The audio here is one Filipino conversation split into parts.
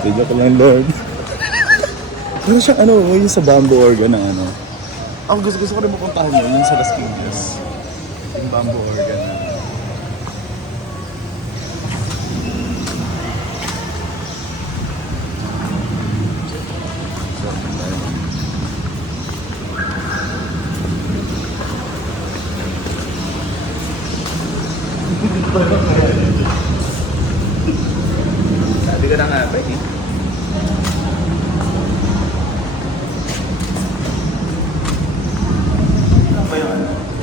Tignan ko lang, Lord. Pero siyang ano, yung sa bamboo organ na ano. Ang gusto ko rin mapuntahan yun, yung sa Las Piñas. Yung bamboo organ na. Sabi ka na nga ba eh.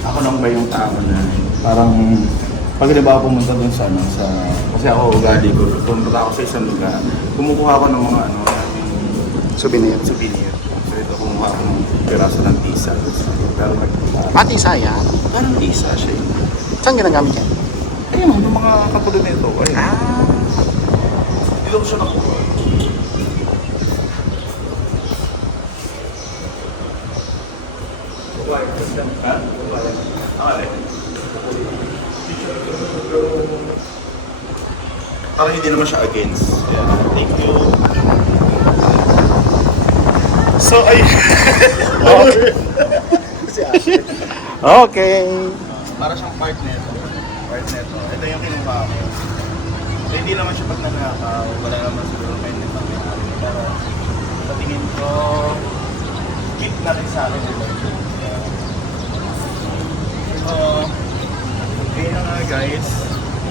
Ako lang ba yung tao na parang pag di ba ako pumunta dun sa ano, sa, kasi ako ugali ko, pumunta ako sa isang lugar, kumukuha ako ng mga ano, Souvenir. So ito kumuha ako ng piraso ng tisa. Pero Tisa yan? parang tisa siya eh. Saan ginagamit yan? Ayun, yung mga katulad nito. Ayun. Dito ko siya nakuha. Parang hindi naman siya against. Yeah. Thank you. So, ay... Okay. Para siyang part nito. Part nito. Ito yung kinuha ko. So, hindi naman siya pag nanakaw. Wala naman siguro may nito. Pero sa tingin ko, keep na rin sa akin. So, okay na nga guys.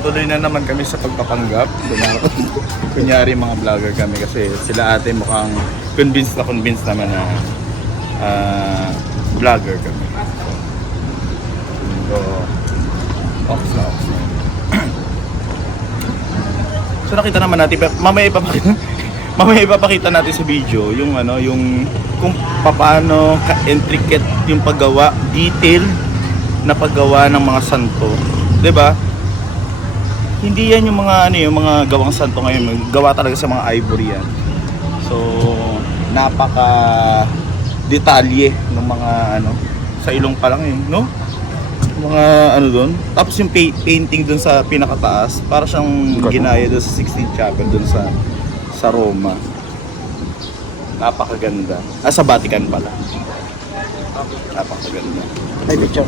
Tuloy na naman kami sa pagpapanggap. Kunyari mga vlogger kami kasi sila ate mukhang convinced naman na vlogger kami. So, ox na. So nakita naman natin, mamaya ipapakita natin sa video yung ano, yung kung paano ka-intricate yung paggawa, detail na paggawa ng mga santo, 'di ba? Hindi yan yung mga ano, yung mga gawang santo ngayon, gawa talaga sa mga ivory yan. So, napaka detalye ng mga ano, sa ilong pa lang no? Mga ano doon. Tapos yung painting doon sa pinakataas, para siyang ginaya doon sa Sixtine Chapel doon sa Roma. Napakaganda. Sa Vatican pala. Napakaganda. Ay, picture.